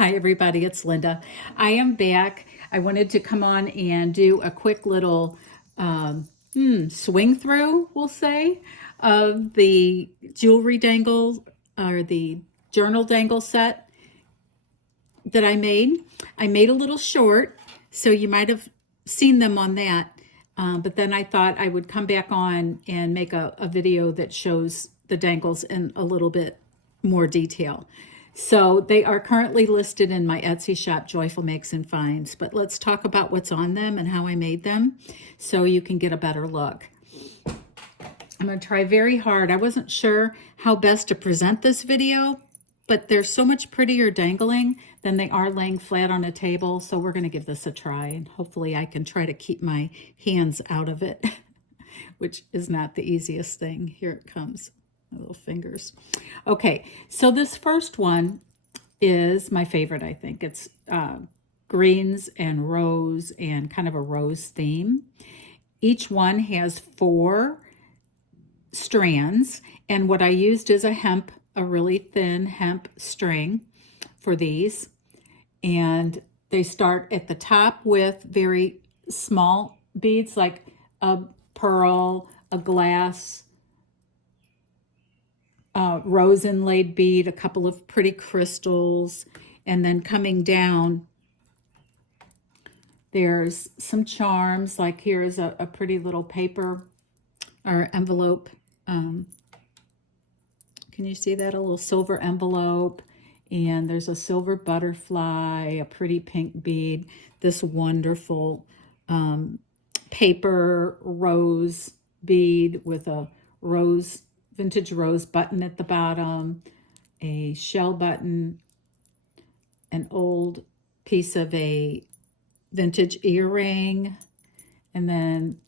Hi everybody, it's Linda. I am back. I wanted to come on and do a quick little swing through, we'll say, of the jewelry dangle or the journal dangle set that I made. I made a little short, so you might have seen them on that. But then I thought I would come back on and make a video that shows the dangles in a little bit more detail. So they are currently listed in my Etsy shop, Joyful Makes and Finds. But let's talk about what's on them and how I made them so you can get a better look. I'm going to try very hard. I wasn't sure how best to present this video, but they're so much prettier dangling than they are laying flat on a table. So we're going to give this a try, and hopefully I can try to keep my hands out of it, which is not the easiest thing. Here it comes, my little fingers. Okay, so this first one is my favorite, I think. It's greens and rose and kind of a rose theme. Each one has 4 strands, and what I used is a really thin hemp string for these, and they start at the top with very small beads like a pearl, a glass, rose inlaid bead, a couple of pretty crystals, and then coming down there's some charms, like here's a pretty little paper or envelope. Can you see that? A little silver envelope, and there's a silver butterfly, a pretty pink bead, this wonderful paper rose bead with a vintage rose button at the bottom, a shell button, an old piece of a vintage earring, and then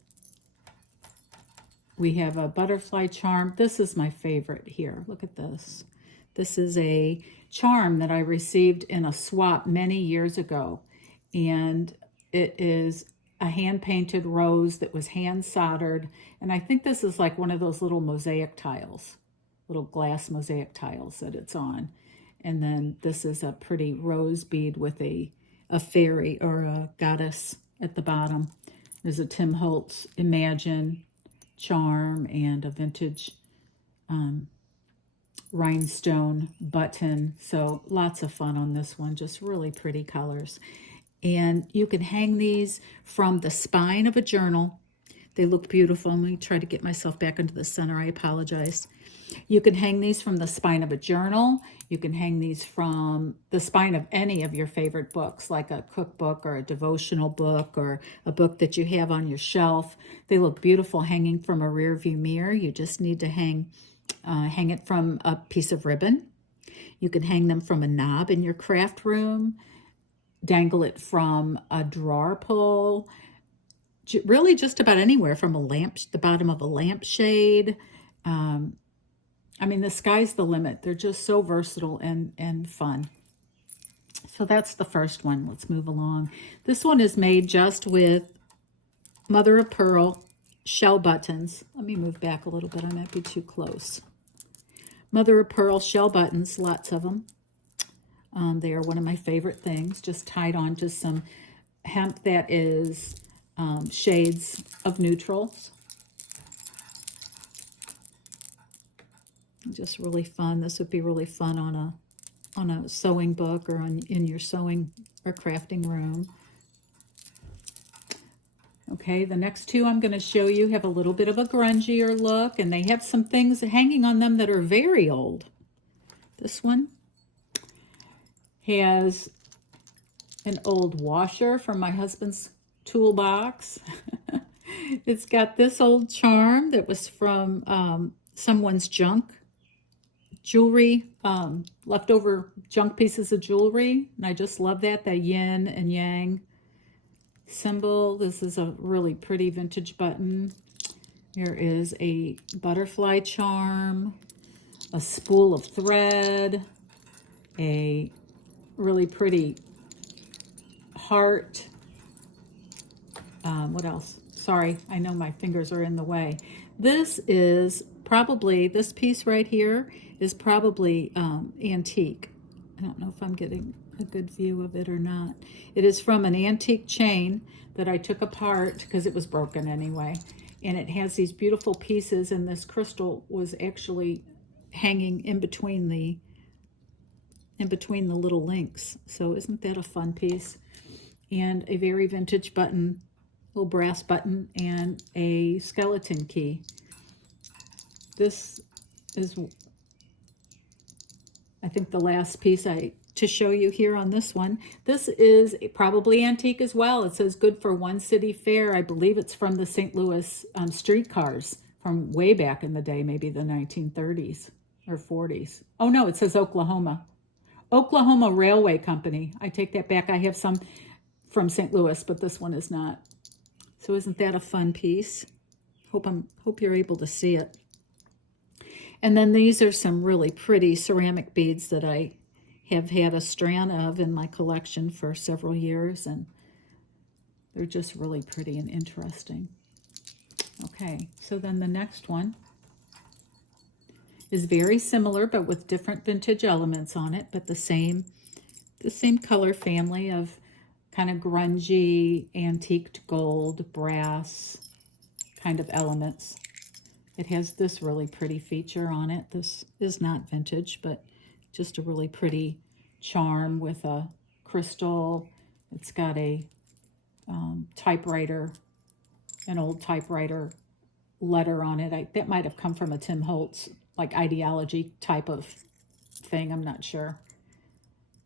we have a butterfly charm. This is my favorite here. Look at this. This is a charm that I received in a swap many years ago. And it is a hand-painted rose that was hand-soldered. And I think this is like one of those little mosaic tiles, little glass mosaic tiles that it's on. And then this is a pretty rose bead with a fairy or a goddess at the bottom. There's a Tim Holtz Imagine charm and a vintage rhinestone button. So lots of fun on this one, just really pretty colors. And you can hang these from the spine of a journal. They look beautiful. Let me try to get myself back into the center. I apologize. You can hang these from the spine of a journal. You can hang these from the spine of any of your favorite books, like a cookbook or a devotional book or a book that you have on your shelf. They look beautiful hanging from a rear view mirror. You just need to hang it from a piece of ribbon. You can hang them from a knob in your craft room, dangle it from a drawer pull, really just about anywhere, from a lamp, the bottom of a lampshade. I mean, the sky's the limit. They're just so versatile and fun. So that's the first one. Let's move along. This one is made just with mother of pearl shell buttons. Let me move back a little bit. I might be too close. Mother of pearl shell buttons, lots of them. They are one of my favorite things, just tied on to some hemp that is shades of neutrals. Just really fun. This would be really fun on a sewing book or in your sewing or crafting room. Okay, the next two I'm going to show you have a little bit of a grungier look, and they have some things hanging on them that are very old. This one has an old washer from my husband's toolbox. It's got this old charm that was from someone's junk jewelry, leftover junk pieces of jewelry, and I just love that, the yin and yang symbol. This is a really pretty vintage button. There is a butterfly charm, a spool of thread, a really pretty heart. What else? Sorry, I know my fingers are in the way. This is probably, this piece right here is probably antique. I don't know if I'm getting a good view of it or not. It is from an antique chain that I took apart because it was broken anyway. And it has these beautiful pieces, and this crystal was actually hanging in between the little links. So isn't that a fun piece? And a very vintage button, little brass button, and a skeleton key. This is, I think, the last piece to show you here on this one. This is probably antique as well. It says good for one city fair. I believe it's from the St. Louis streetcars from way back in the day, maybe the 1930s or 40s. Oh no, it says Oklahoma. Oklahoma Railway Company. I take that back. I have some from St. Louis, but this one is not. So isn't that a fun piece? Hope you're able to see it. And then these are some really pretty ceramic beads that I have had a strand of in my collection for several years, and they're just really pretty and interesting. Okay, so then the next one is very similar, but with different vintage elements on it, but the same color family of kind of grungy, antiqued gold, brass kind of elements. It has this really pretty feature on it. This is not vintage, but just a really pretty charm with a crystal. It's got a typewriter, an old typewriter letter on it. That might have come from a Tim Holtz, like, ideology type of thing. I'm not sure.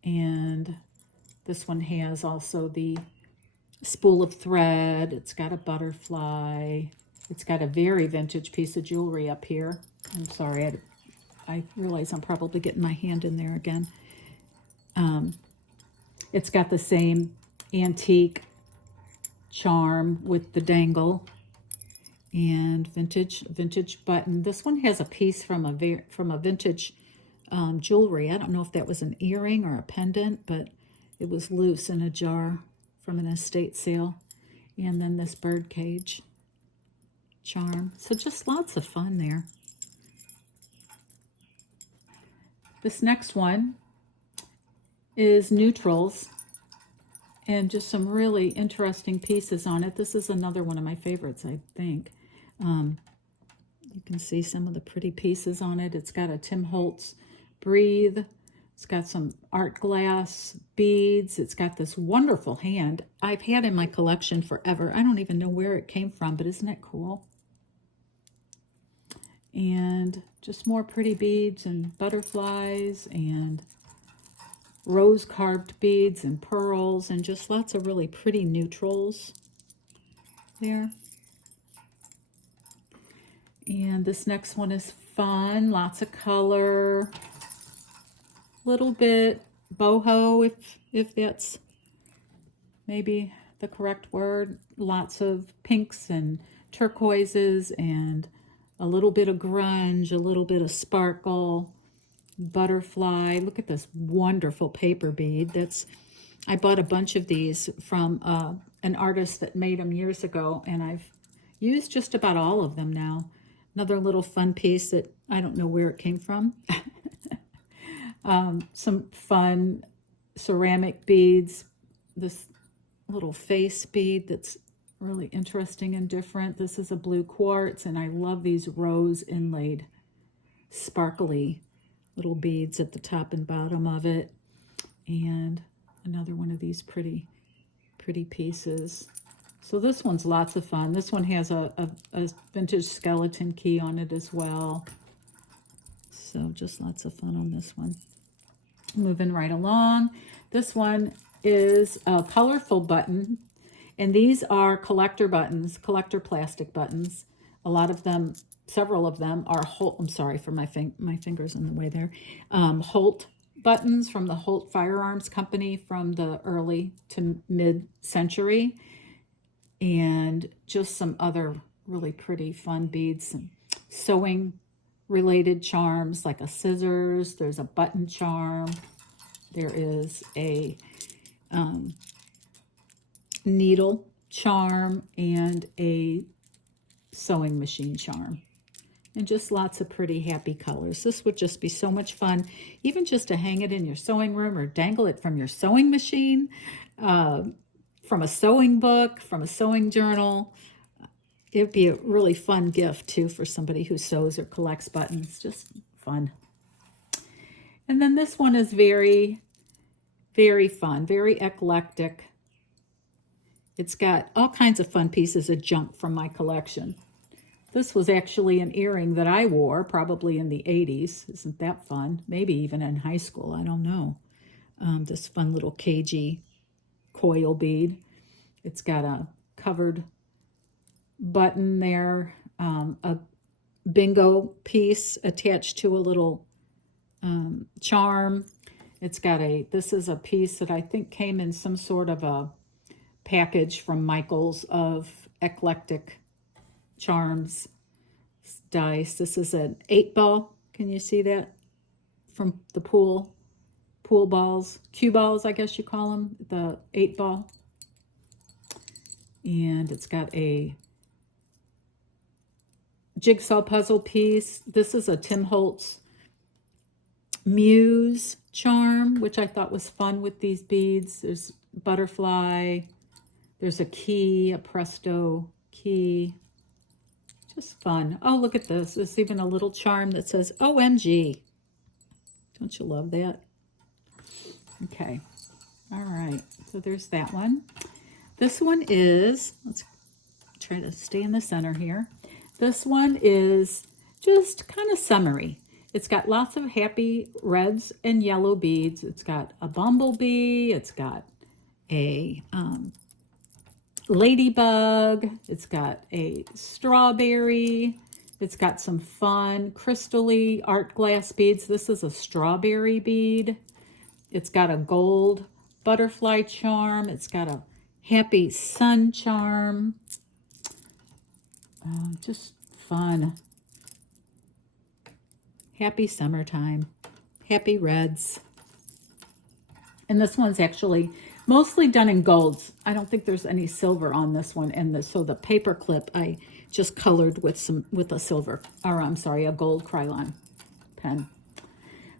And this one has also the spool of thread. It's got a butterfly. It's got a very vintage piece of jewelry up here. I'm sorry, I realize I'm probably getting my hand in there again. It's got the same antique charm with the dangle and vintage button. This one has a piece from a vintage jewelry. I don't know if that was an earring or a pendant, but it was loose in a jar from an estate sale. And then this bird cage charm. So just lots of fun there. This next one is neutrals and just some really interesting pieces on it. This is another one of my favorites, I think. You can see some of the pretty pieces on it. It's got a Tim Holtz Breathe. It's got some art glass beads. It's got this wonderful hand I've had in my collection forever. I don't even know where it came from, but isn't it cool? And just more pretty beads and butterflies and rose carved beads and pearls and just lots of really pretty neutrals there. And this next one is fun, lots of color, little bit boho, if that's maybe the correct word. Lots of pinks and turquoises and a little bit of grunge, a little bit of sparkle, butterfly. Look at this wonderful paper bead. I bought a bunch of these from an artist that made them years ago, and I've used just about all of them now. Another little fun piece that I don't know where it came from. Some fun ceramic beads. This little face bead that's really interesting and different. This is a blue quartz, and I love these rose inlaid sparkly little beads at the top and bottom of it. And another one of these pretty pieces. So this one's lots of fun. This one has a vintage skeleton key on it as well. So just lots of fun on this one. Moving right along. This one is a colorful button. And these are collector buttons, collector plastic buttons. A lot of them, several of them are Holt. I'm sorry for my fingers in the way there. Holt buttons from the Holt Firearms Company from the early to mid-century. And just some other really pretty fun beads, some sewing related charms like a scissors. There's a button charm. There is a needle charm and a sewing machine charm. And just lots of pretty, happy colors. This would just be so much fun, even just to hang it in your sewing room or dangle it from your sewing machine, from a sewing book, from a sewing journal. It'd be a really fun gift, too, for somebody who sews or collects buttons. Just fun. And then this one is very, very fun, very eclectic. It's got all kinds of fun pieces of junk from my collection. This was actually an earring that I wore probably in the 80s. Isn't that fun? Maybe even in high school. I don't know. This fun little cagey coil bead. It's got a covered button there, a bingo piece attached to a little charm. It's got this is a piece that I think came in some sort of a package from Michael's of Eclectic charms dice. This is an 8-ball. Can you see that? From the pool balls, cue balls, I guess you call them, the 8-ball. And it's got a jigsaw puzzle piece. This is a Tim Holtz Muse charm, which I thought was fun with these beads. There's butterfly. There's a key, a presto key. Just fun. Oh, look at this. There's even a little charm that says OMG. Don't you love that? Okay. All right. So there's that one. This one is, let's try to stay in the center here. This one is just kind of summery. It's got lots of happy reds and yellow beads. It's got a bumblebee. It's got a ladybug. It's got a strawberry. It's got some fun crystally art glass beads. This is a strawberry bead. It's got a gold butterfly charm. It's got a happy sun charm. Just fun. Happy summertime. Happy reds. And this one's actually mostly done in golds. I don't think there's any silver on this one. And so the paper clip I just colored with a silver, or I'm sorry, a gold Krylon pen.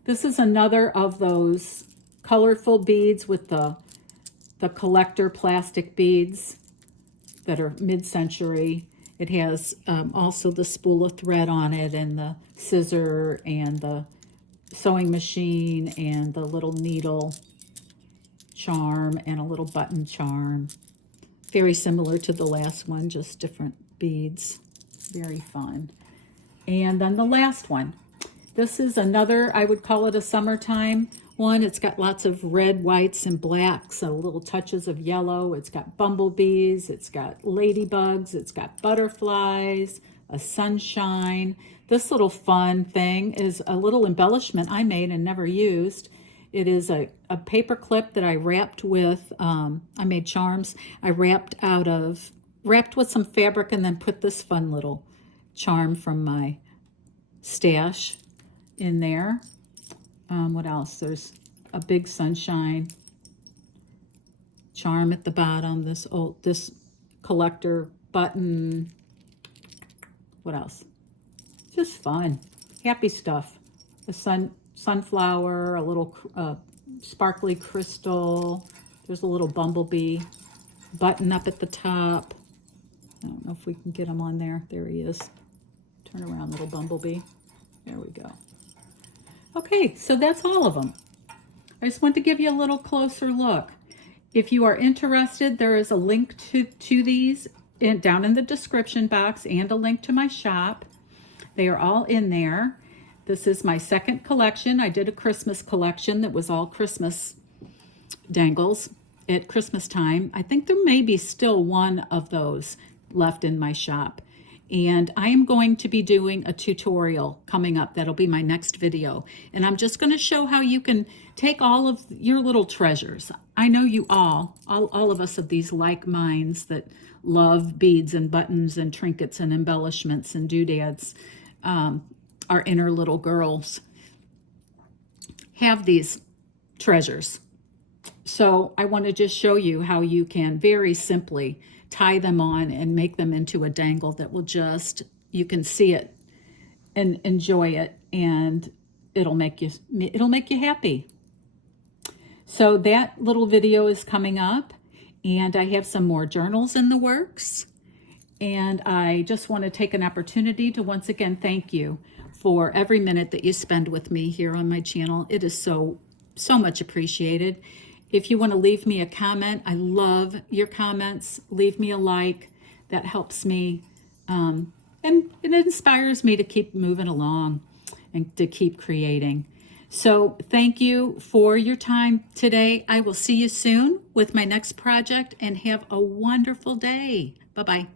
This is another of those colorful beads with the collector plastic beads that are mid-century. It has also the spool of thread on it and the scissor and the sewing machine and the little needle charm and a little button charm. Very similar to the last one, just different beads. Very fun. And then the last one. This is another, I would call it a summertime one. It's got lots of red, whites, and blacks, so little touches of yellow. It's got bumblebees. It's got ladybugs. It's got butterflies, a sunshine. This little fun thing is a little embellishment I made and never used. It is a paper clip that I wrapped with, I made charms. I wrapped with some fabric and then put this fun little charm from my stash in there. What else? There's a big sunshine charm at the bottom. This collector button. What else? Just fun, happy stuff. A sunflower, a little sparkly crystal. There's a little bumblebee button up at the top. I don't know if we can get him on there. There he is. Turn around, little bumblebee. There we go. Okay, so that's all of them. I just want to give you a little closer look. If you are interested, there is a link to these down in the description box and a link to my shop. They are all in there. This is my second collection. I did a Christmas collection that was all Christmas dangles at Christmas time. I think there may be still one of those left in my shop. And I am going to be doing a tutorial coming up. That'll be my next video. And I'm just going to show how you can take all of your little treasures. I know you all of us have these like minds that love beads and buttons and trinkets and embellishments and doodads. Our inner little girls have these treasures. So I want to just show you how you can very simply tie them on and make them into a dangle that will just, you can see it and enjoy it, and it'll make you happy. So that little video is coming up, and I have some more journals in the works. And I just want to take an opportunity to once again thank you for every minute that you spend with me here on my channel. It is so much appreciated. If you want to leave me a comment, I love your comments. Leave me a like. That helps me, and it inspires me to keep moving along and to keep creating. So thank you for your time today. I will see you soon with my next project, and have a wonderful day. Bye-bye.